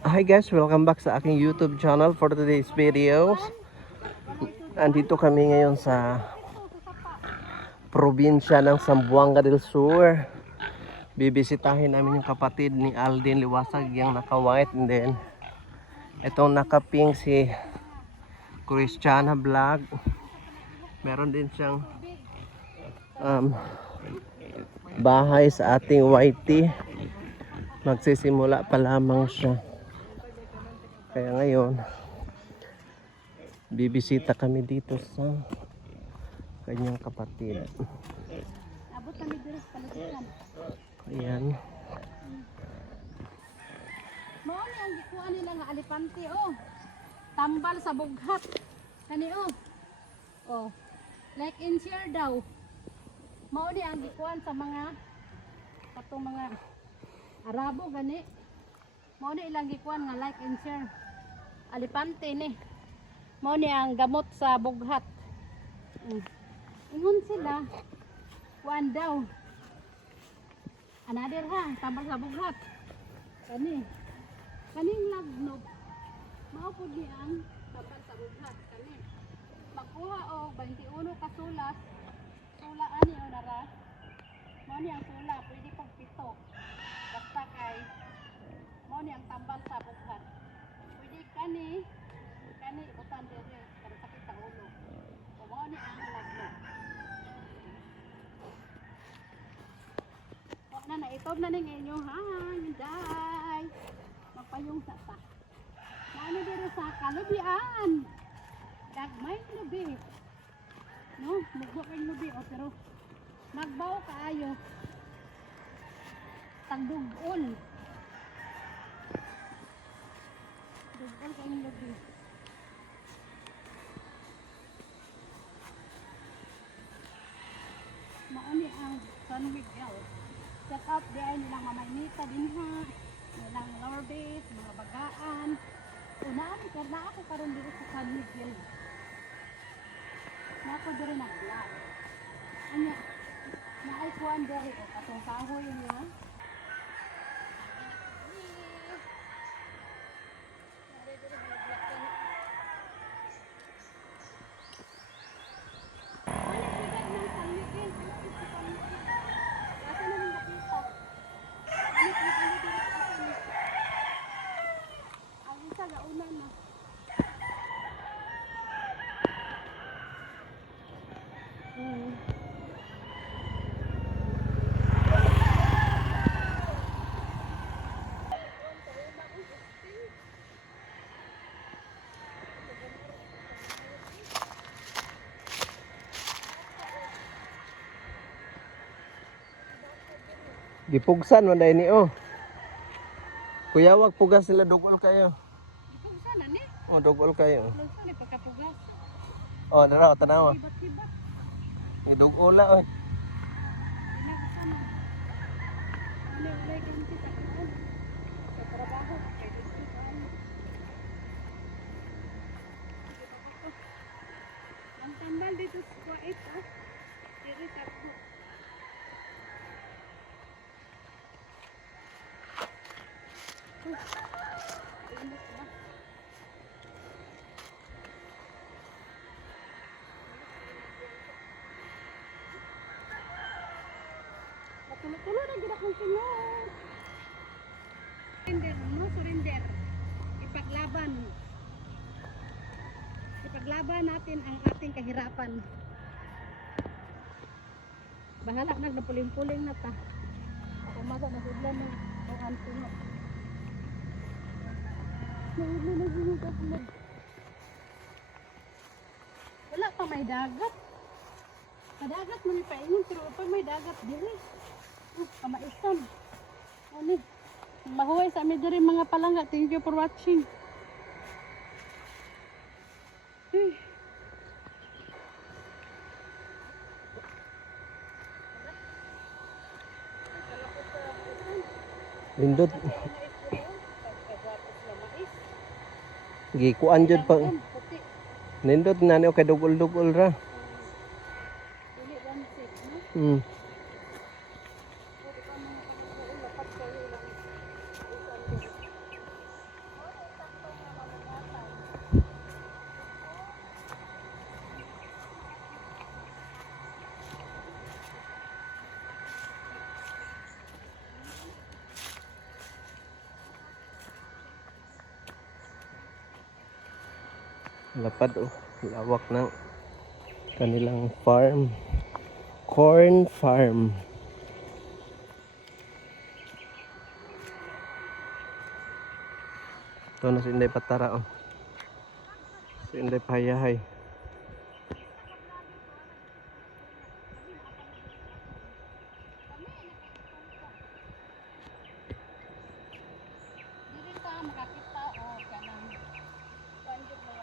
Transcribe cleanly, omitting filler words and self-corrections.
Hi guys, welcome back sa aking YouTube channel for today's videos. Andito kami ngayon sa probinsya ng Zamboanga del Sur. Bibisitahin namin yung kapatid ni Aldin Liwasag, yung naka-white, and then itong naka-pink si Christiana Vlog. Meron din siyang bahay sa ating YT. Magsisimula pa lamang siya. Kaya ngayon bibisita kami dito sa kanyang kapatid. Abot kami dito sa palutusan. Ayan. Mao ni ang gikuan nila nga alipante oh. Tambal sa bughat. Kani oh. Oh. Like and share daw. Mao ni ang gikuan sa mga katong mga Arabo gani. Mao ni ilang gikuan nga like and share. Alipante ni. Mao ni ang gamot sa bughat. Ingon sila kuan daw. Another ha, tambal sa bughat. Kaning lagnog. Mao pud ni ang tambal sa bughat kani. Magkuha og 21 ka sulas. Sula ani o nara. Mao ni ang sula pwede pag pito. Basta kay mao ni ang tambal sa bughat. Pwede kani ibutan diri para sakit sa ulo. O mao ni ang lagnog. Na itob na ning inyo ha, hinday. Magpayong sa ta. Naano dito sa kalubian. Dagmay lubi. No, mugbo kay lubi o pero magbaw kaayo. Tagdugol. Dugol kay lubi. Mao ni ang sunwig out. Check out diay nilang mamaynita din ha. Nilang lower base, mga bagaan. Unaan ka na ako karon dito sa San Miguel. Na ako diri nag-vlog. Anya, naay kuan diri o katong kahoy niya. Gipugsan man dai ni oh. Kuya wag pugas sila dugol kayo. Ipugsan na ni. Oh, dugol kayo. Lugsan ni pagkapugas. Oh, nara tanawa. Hibat-hibat. Ni dugola oy. Pinagsan na. Ano ulay kanti sa kuan. Sa trabaho kay dito kan. Ang tambal dito sa kuwait oh. Diri takbo. Tulo-tulo na gid akong tingog. Surrender, no? Surrender. Ipaglaban. Ipaglaban natin ang ating kahirapan. Bahala na napuling-puling na ta. Ako masa nasudlan na ang antuno. Nasudlan na sinuga ko. Wala pa may dagat. Madagat mo ni paingon pero pag may dagat dili. Kamaisan. Ano? Mahuway sa amin diri mga palangga. Thank you for watching. Lindot. Gikuan jud pa. Nindot na ni okay dugol-dugol ra. Lapad oh. Lawak ng kanilang farm. Corn farm. Ito na si Inday Patara oh. Si Inday Payahay. Dili ka makakita o kanang kanjud mga